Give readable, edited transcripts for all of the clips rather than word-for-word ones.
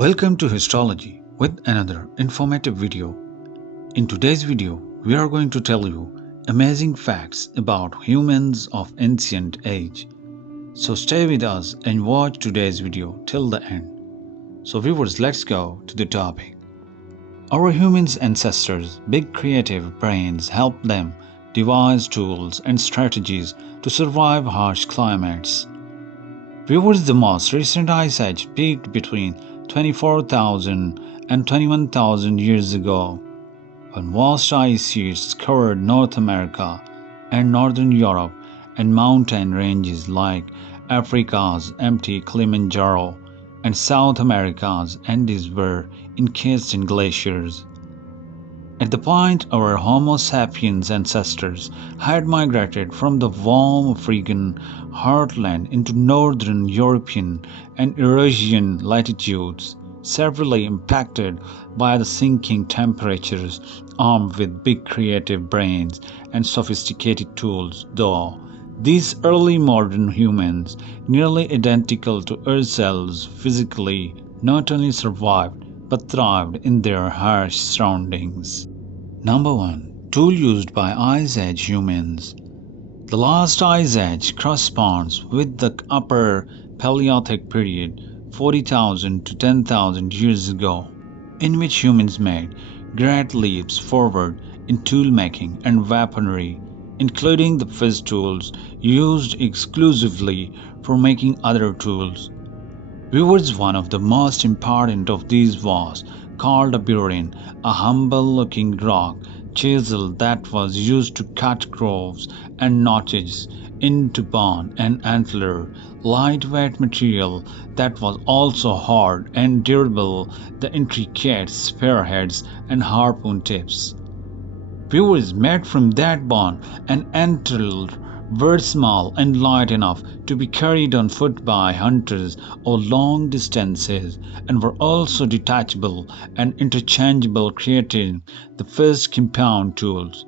Welcome to Histology with another informative video. In today's video, we are going to tell you amazing facts about humans of ancient age. So stay with us and watch today's video till the end. So viewers, let's go to the topic. Our humans' ancestors' big creative brains helped them devise tools and strategies to survive harsh climates. Viewers, the most recent ice age peaked between 24,000 and 21,000 years ago, when vast ice sheets covered North America and Northern Europe, and mountain ranges like Africa's empty Kilimanjaro and South America's Andes were encased in glaciers. At the point our Homo sapiens ancestors had migrated from the warm African heartland into northern European and Eurasian latitudes, severely impacted by the sinking temperatures, armed with big creative brains and sophisticated tools, though these early modern humans, nearly identical to ourselves physically, not only survived but thrived in their harsh surroundings. Number 1. Tool used by Ice Age humans. The last Ice Age corresponds with the Upper Paleolithic period, 40,000 to 10,000 years ago, in which humans made great leaps forward in tool making and weaponry, including the first tools used exclusively for making other tools. Viewers, one of the most important of these was called a burin, a humble-looking rock chisel that was used to cut grooves and notches into bone and antler, lightweight material that was also hard and durable, the intricate spearheads and harpoon tips. Viewers, made from that bone and antler were small and light enough to be carried on foot by hunters over long distances, and were also detachable and interchangeable, creating the first compound tools.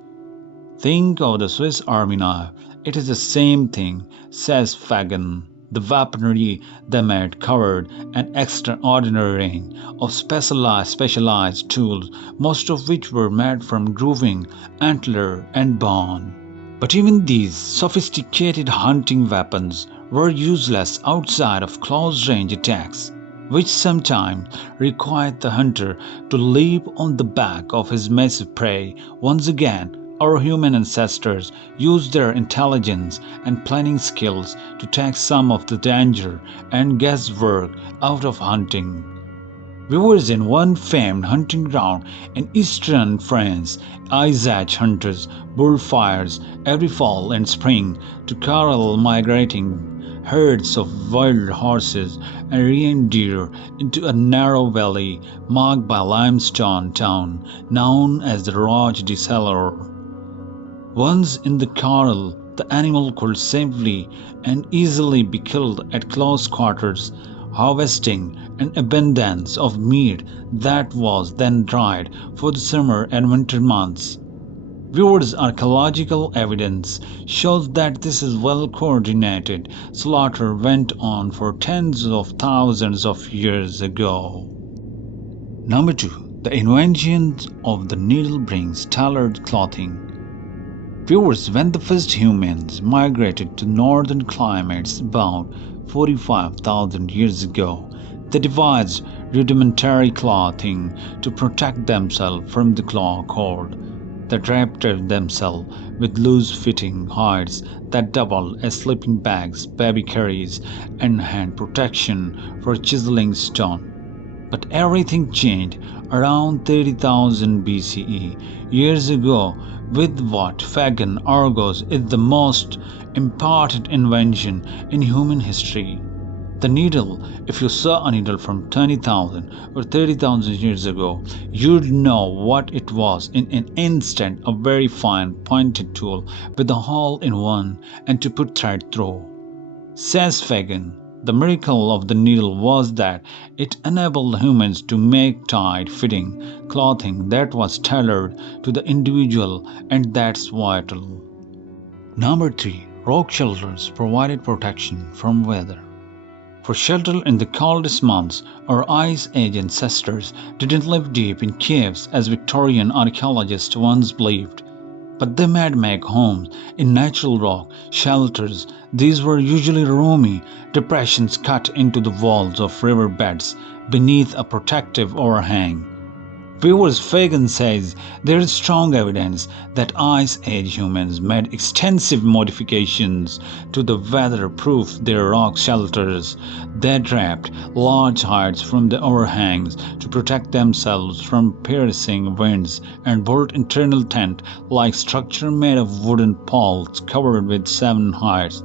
Think of the Swiss Army knife. It is the same thing, says Fagan. The weaponry they made covered an extraordinary range of specialized tools, most of which were made from grooving, antler, and bone. But even these sophisticated hunting weapons were useless outside of close-range attacks, which sometimes required the hunter to leap on the back of his massive prey. Once again, our human ancestors used their intelligence and planning skills to take some of the danger and guesswork out of hunting. Viewers, in one famed hunting ground in eastern France, Ice Age hunters bullfires every fall and spring to corral migrating herds of wild horses and reindeer into a narrow valley marked by a limestone town known as the Roche de Chaleur. Once in the corral, the animal could safely and easily be killed at close quarters, harvesting an abundance of meat that was then dried for the summer and winter months. Viewers, archaeological evidence shows that this is well-coordinated slaughter went on for tens of thousands of years ago. Number 2. The invention of the needle brings tailored clothing. Viewers, when the first humans migrated to northern climates about 45,000 years ago, they devised rudimentary clothing to protect themselves from the cold. They draped themselves with loose-fitting hides that doubled as sleeping bags, baby carriers, and hand protection for chiseling stone. But everything changed around 30,000 BCE, years ago, with what Fagan argues is the most important invention in human history. The needle. If you saw a needle from 20,000 or 30,000 years ago, you'd know what it was in an instant, a very fine pointed tool with a hole in one and to put thread through. Says Fagan, the miracle of the needle was that it enabled humans to make tight-fitting clothing that was tailored to the individual, and that's vital. Number 3. Rock shelters provided protection from weather. For shelter in the coldest months, our Ice Age ancestors didn't live deep in caves as Victorian archaeologists once believed, but they might make homes in natural rock shelters. These were usually roomy depressions cut into the walls of riverbeds beneath a protective overhang. Viewers Fagan says there is strong evidence that Ice Age humans made extensive modifications to the weatherproof their rock shelters. They trapped large heights from the overhangs to protect themselves from piercing winds and built internal tent-like structure made of wooden poles covered with 7 heights.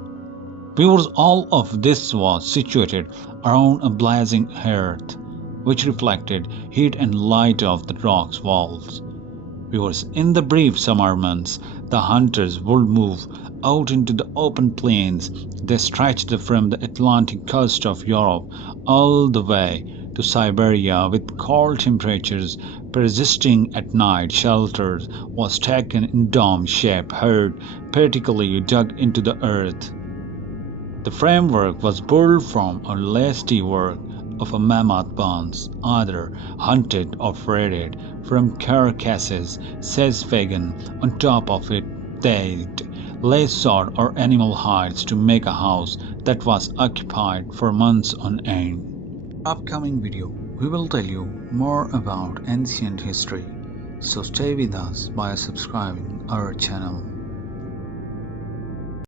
Viewers, all of this was situated around a blazing hearth, which reflected heat and light off the rock's walls. Viewers, in the brief summer months, the hunters would move out into the open plains. They stretched from the Atlantic coast of Europe all the way to Siberia with cold temperatures persisting at night. Shelter was taken in dome-shaped hut, particularly dug into the earth. The framework was built from a lasty work of a mammoth bones, either hunted or freighted from carcasses, says Fagan. On top of it they'd lay sword or animal hides to make a house that was occupied for months on end. In the upcoming video, we will tell you more about ancient history, so stay with us by subscribing our channel.